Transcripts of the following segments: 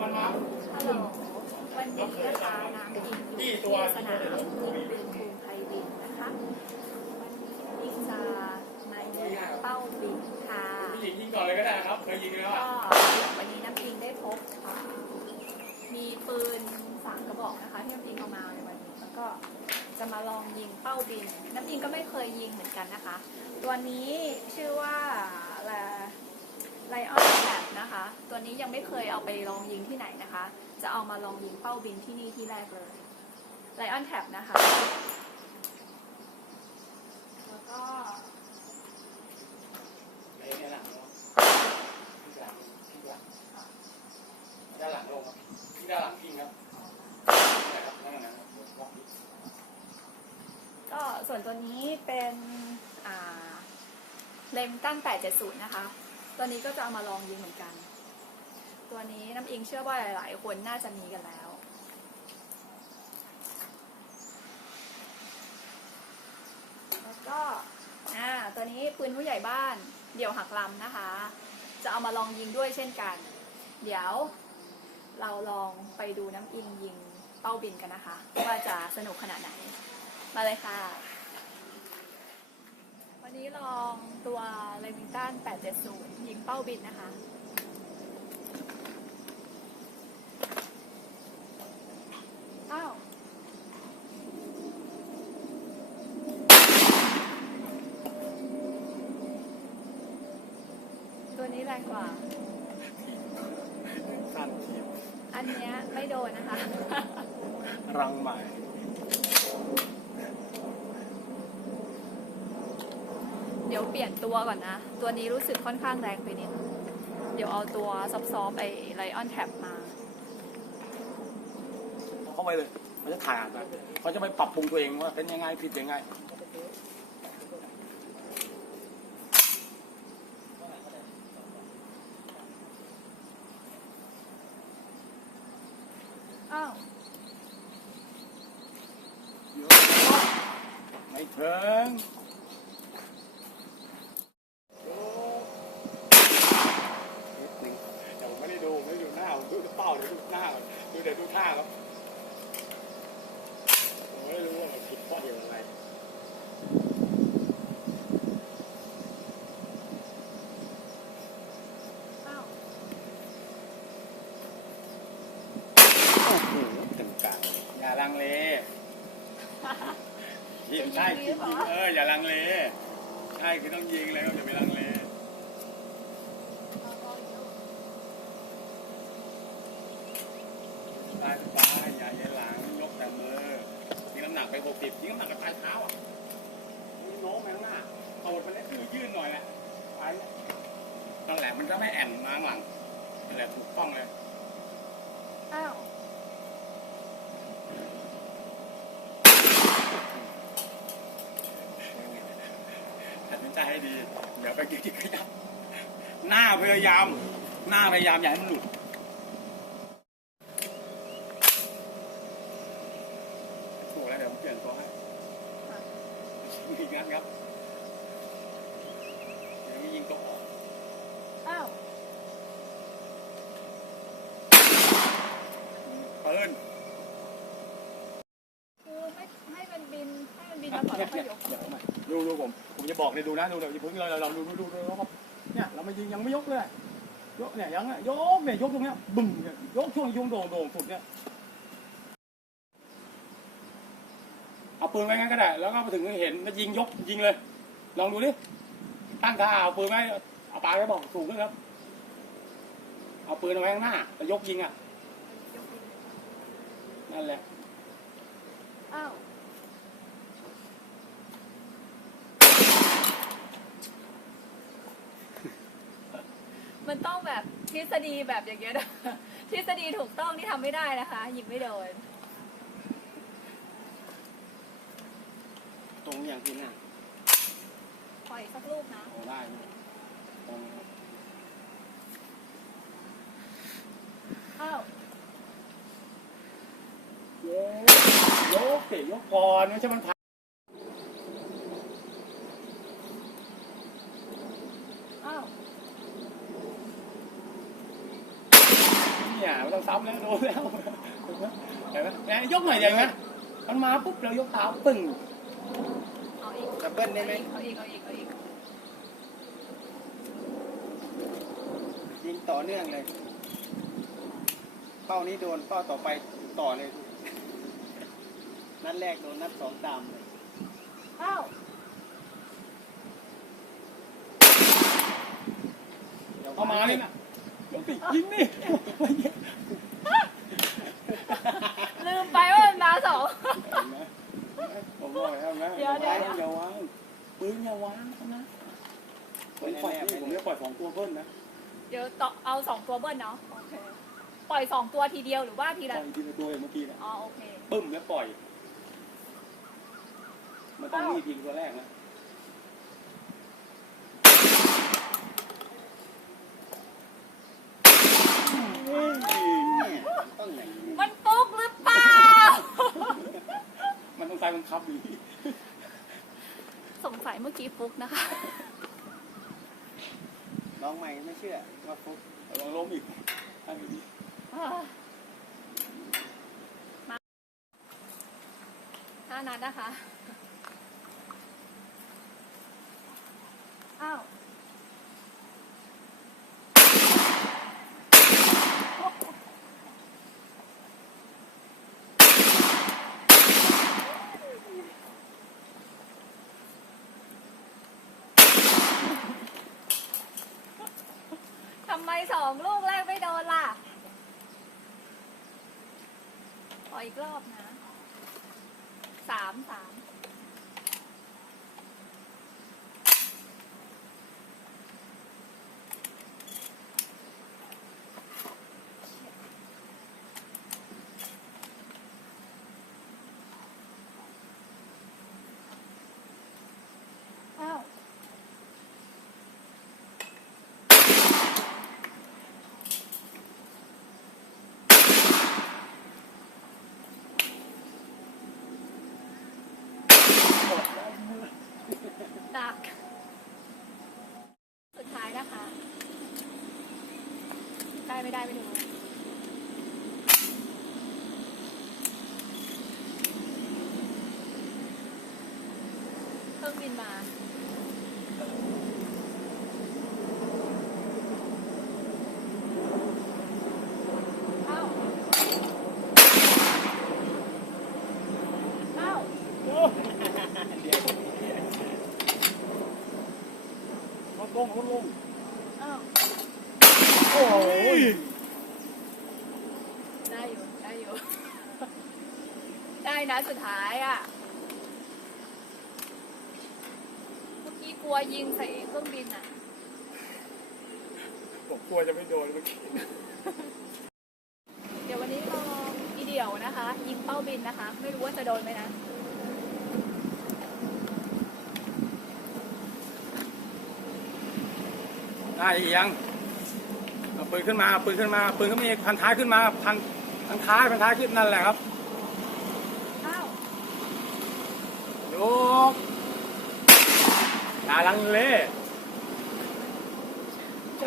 มันมาฮัลโหลวันนี้นะคะน้ำอิงอยู่ที่สนามยิงปืนภูมิไทยบินนะคะวันนี้อิงจะมายิงเป้าบินค่ะพี่หญิงยิงก่อนเลยก็ได้ครับเคยยิงแล้วก็อะวันนี้น้ำอิงได้พบอ่ามีปืนสามกระบอกนะคะที่น้ำอิงเอามาในวันนี้แล้วก็จะมาลองยิงเป้าบิน น้ำอิงก็ไม่เคยยิงเหมือนกันนะคะ ตัวนี้ชื่อว่า ไลออนแ a บนะคะ ตัวนี้ยังไม่เคยเอาไปลองยิงที่ไหนนะคะ จะเอามาลองยิงเป้าบินที่นี่ที่แรกเลยไลออนแ a บนะคะ แล้วก็ในเนี่ยหลังเนาะที่หลังที่หลังด้านหลังลงครับที่ด้านหลังพิงครับไหนครับนั่นนะก็ส่วนตัวนี้เป็นเลมตั้ง870 นะคะ ตัวนี้ก็จะเอามาลองยิงเหมือนกัน ตัวนี้น้ำอิงเชื่อว่าหลาย ๆ คนน่าจะมีกันแล้ว แล้วก็อ่าตัวนี้ปืนผู้ใหญ่บ้าน เดี่ยวหักลำนะคะ จะเอามาลองยิงด้วยเช่นกัน เดี๋ยวเราลองไปดูน้ำอิงยิงเป้าบินกันนะคะ ว่าจะสนุกขนาดไหน มาเลยค่ะ นนี้ลองตัวเลมิงตัน870 ยิงเป้าบินนะคะ อ้าว ตัวนี้แรงกว่า สั้นเทียบอันเนี้ยไม่โดนนะคะ รังใหม่ ดี๋ยวเปลี่ยนตัวก่อนนะ ตัวนี้รู้สึกค่อนข้างแรงไปนิดเดี๋ยวเอาตัวซอฟต์ๆไอไลออนแท็บมา เข้าไปเลย มันจะถ่ายนะเขาจะไปปรับปรุงตัวเองว่าเป็นยังไงผิดยังไง อ้าว ไม่ถึงนิดนึงแต่ผมไม่ได้ดูไม่ได้ดูหน้าผมดูเป้าเดี๋ยวดูหน้าก่อนดูเดี๋ยวดูท่า ครับผมไม่รู้ว่ามันผิดเพราะเดียวอะไรอ้าวโอ้โหเต็มกลางอย่าลังเลยิงใช่ยิงเอออย่าลังเลใช่คือต้องยิงเลยครับอย่าไปลังเล สบายสบายอย่าเย็นหลังยกแต่มือยิงน้ำหนักไปหกสิบยิงน้ำหนักกับปลายเท้าอะยิงโน้มไปข้างหน้าตูดมันนี่คือยื่นหน่อยแหละไปเนี่ยนั่นแหละมันจะไม่แอนมาข้างหลังนั่นแหละถูกต้องเลยอ้าวตัดสินใจให้ดี เดี๋ยวไปกิ๊กขยับ หน้าพยายาม หน้าพยายามอย่าให้มันหลุด ถูกแล้วเดี๋ยวผมเปลี่ยนตัวให้อี กนัดครับเดี๋ยวยิงตัวออก อ้าวเปิ้ลคือไม่ให้มันบินให้มันบินมาก่อนแล้วค่อยยกเดี๋ยวมาดูดูผม ผมจะบอกเลยดูนะดูเดี๋ยวอย่าเพิ่งเราเราดูดูดูดูครับเนี่ยเรามายิงยังไม่ยกเลย ยกเนี่ยยังอะยกเนี่ยยกตรงเนี้ยบึ้มเนี่ยยกช่วงยงโด่งโด่งสุดเนี่ย เอา ปืนไว้งั้นก็ได้ แล้วก็มาถึงเห็นแล้วยิงยกยิงเลย ลองดูดิตั้งท่าเอาปืนไว้เอาปากไว้บอกสูงขึ้นครับ เอาปืนเอาไว้ข้างหน้าแล้วยกยิงอะยกบินนั่นแหละอ้าวมันต้องแบบทฤษฎีแบบอย่างเงี้ยนะทฤษฎีถูกต้องที่ทำไม่ได้นะคะ ยิงไม่โดน ตรง อย่างที่หน้าปล่อยสักลูกนะ โอ้ได้ไหมตรงนะครับอ้าวยกยกเตะยกก่อนไม่ใช่มันพังอ้าวนี่เนี่ยไม่ต้องซ้ำแล้วโดนแล้วเห็นไหมแหมยกหน่อยใหญ่ไหมมันมาปุ๊บเรายกเท้าปึ้งเอาอีก ดับเบิ้ลได้ไหมเอาอีกเอาอีกเอาอีกยิงต่อเนื่องเลย เป้านี้โดนเป้าต่อไปต่อเลย นัดแรกโดนนัดสองตามเลยเอ้าเอามานี่นะยกติยิงนี่ ลืมไปว่ามันมาสอง ผมบอกแล้วนะ เดี๋ยวเดี๋ยว อย่าวางปืนอย่าวางนะผมปล่อยนี่ผมไม่ปล่อยสองตัว เบิ้ลนะเดี๋ยวต่อเอาสองตัวเบิ้ลเนาะโอเคปล่อยสองตัวทีเดียวหรือว่าทีปล่ละอยทีละตัวอย่างเมื่อกี้นะอ๋อโอเคปึ้มแล้วปล่อย มันต้องรีบยิงตัวแรกนะเนี่ยต้องอย่างนี้มันปุ๊กหรือเปล่า มันต้องใส่บังคับอยู่สงสัยเมื่อกี้ฟุกนะคะ ลองใหม่ไม่เชื่อว่าฟุกลองล้มอีกอันนี้มาห้านัดนะคะ อ้าว สองลูกแรกไม่โดนล่ะขออีกรอบนะสามสาม อ้าว ดัก สุดท้ายนะคะ ได้ไม่ได้ไม่รู้เครื่องบินมา เอ้า เอ้า ลดลงลดลง เอ้า โอ้ย ได้อยู่ ได้อยู่ ได้ นะสุดท้ายอะ เมื่อกี้กลัวยิงใส่เครื่องบินอะ ผมกลัวจะไม่โดนเมื่อกี้เดี๋ยววันนี้ลองอีเดี่ยวนะคะ ยิงเป้าบินนะคะ ไม่รู้ว่าจะโดนไหมนะได้อีกยังเอาปืนขึ้นมาเอาปืนขึ้นมาปืนขึ้นมาอีกพันท้ายขึ้นมาพันพันท้ายพันท้ายขึ้นนั่นแหละครับ อ้าว ยกอย่าลังเลก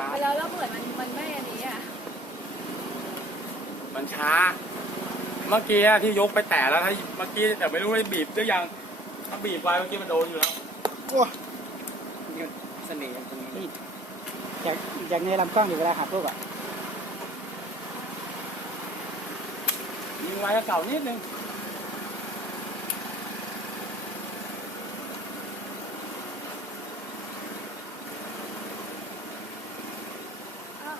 ดไปแล้วแล้วเหมือนมันมันไม่อันนี้อะมันช้า เมื่อกี้ที่ยกไปแตะแล้วถ้าเมื่อกี้แต่ไม่รู้ว่าบีบหรือยังถ้าบีบไปเมื่อกี้มันโดนอยู่แล้วนี่เสน่ห์ตรงนี้อยากอยากในลำกล้องอยู่เวลาหักลูกอะยิงไว้กับเก่านิดนึง อ้าว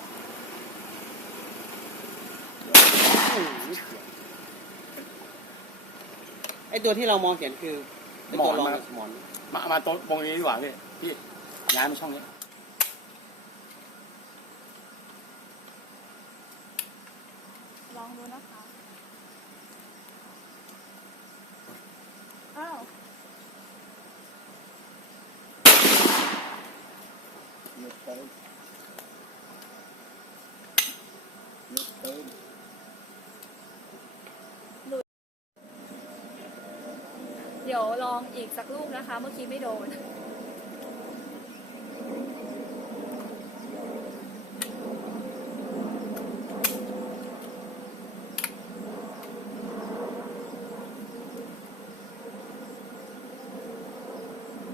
ไอตัวที่เรามองเห็นคือเป็นตัวรองหมอน มา มาตรงตรงนี้ดีกว่าพี่พี่ย้ายมาช่องนี้ ลองดูนะคะ อ้าวเยอะ ลองอีกสักลูกนะคะ เมื่อกี้ไม่โดน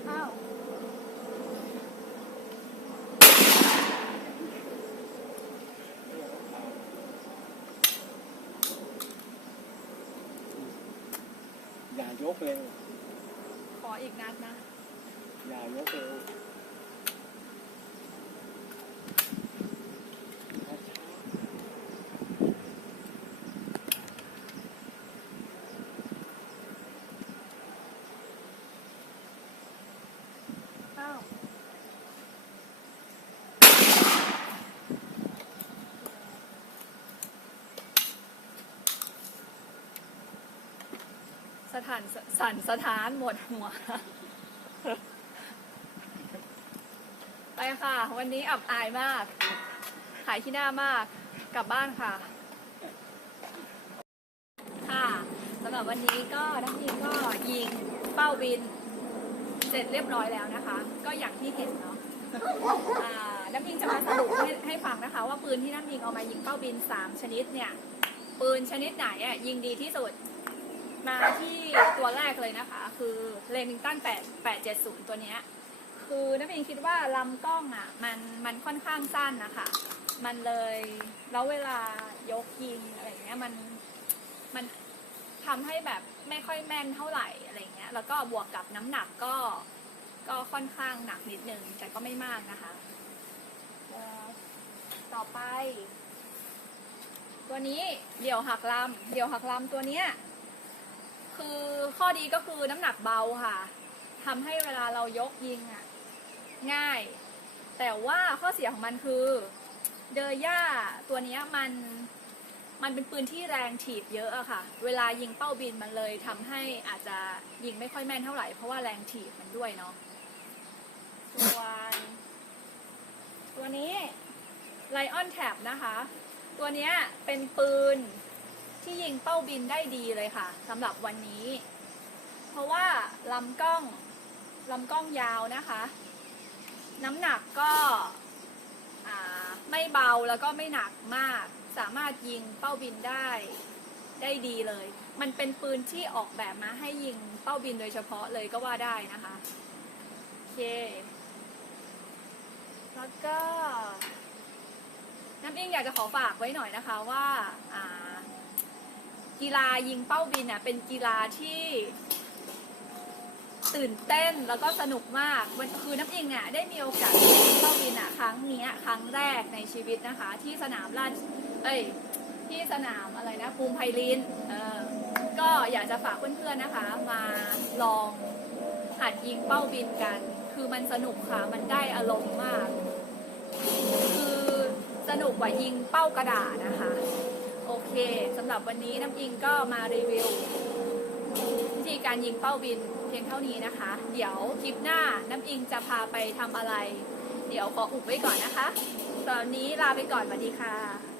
อ้าอย่ายกเลย ออีกนัดนะ อย่ายกเร็ว สถานสั่นสถานหมดหัว ไปค่ะ วันนี้อับอายมาก ขายที่หน้ามาก กลับบ้านค่ะ ค่ะสำหรับวันนี้ก็น้ำยิงก็ยิงเป้าบิน เสร็จเรียบร้อยแล้วนะคะ ก็อย่างที่เห็นเนาะน้ำยิงจะมาสรุปให้ให้ฟังนะคะ ว่าปืนที่น้ำยิงเอามายิงเป้าบิน 3 ชนิดเนี่ยปืนชนิดไหนอะยิงดีที่สุด มาที่ตัวแรกเลยนะคะ คือเลมิงตัน8 870 ตัวเนี้ยคือน้ำยิงคิดว่าลำกล้องอะมันมันค่อนข้างสั้นนะคะ มันเลยแล้วเวลายกยิงอะไรเงี้ยมันมันทำให้แบบไม่ค่อยแม่นเท่าไหร่อะไรเงี้ยแล้วก็บวกกับน้ำหนักก็ก็ค่อนข้างหนักนิดนึงแต่ก็ไม่มากนะคะ ต่อไป ตัวนี้เดี่ยวหักลำเดี่ยวหักลำตัวเนี้ย คือข้อดีก็คือน้ำหนักเบาค่ะทำให้เวลาเรายกยิงอะง่าย แต่ว่าข้อเสียของมันคือเดอย่าตัวนี้มันมันเป็นปืนที่แรงถีบเยอะอะค่ะ เวลายิงเป้าบินมันเลยทำให้อาจจะยิงไม่ค่อยแม่นเท่าไหร่ เพราะว่าแรงถีบมันด้วยเนาะส่วนตัวนี้ไลออนแท็บนะคะ ตัวนี้เป็นปืน ที่ยิงเป้าบินได้ดีเลยค่ะสำหรับวันนี้ เพราะว่าลำกล้องลำกล้องยาวนะคะ น้ำหนักก็ไม่เบาแล้วก็ไม่หนักมาก สามารถยิงเป้าบินได้ได้ดีเลย มันเป็นปืนที่ออกแบบมาให้ยิงเป้าบินโดยเฉพาะเลยก็ว่าได้นะคะโอเคแล้วก็น้ำเองอยากจะขอฝากไว้หน่อยนะคะว่าอ่า กีฬายิงเป้าบินอะเป็นกีฬาที่ ตื่นเต้นแล้วก็สนุกมากวันคือน้ำอิงอะได้มีโอกาสยิงเป้าบินอะครั้งเนี้ยครั้งแรกในชีวิตนะคะ ที่สนามราชเอ้ยที่สนามอะไรนะภูมิไพลินเออก็อยากจะฝากเพื่อนๆนะคะ มาลองหัดยิงเป้าบินกัน คือมันสนุกค่ะ มันได้อารมณ์มาก คือสนุกกว่ายิงเป้ากระดาษนะคะ โอเคสำหรับวันนี้น้ำอิงก็มารีวิววิธีการยิงเป้าบินเพียงเท่านี้นะคะ เดี๋ยวคลิปหน้าน้ำอิงจะพาไปทำอะไร เดี๋ยวขออุบไว้ก่อนนะคะ ตอนนี้ลาไปก่อนสวัสดีค่ะ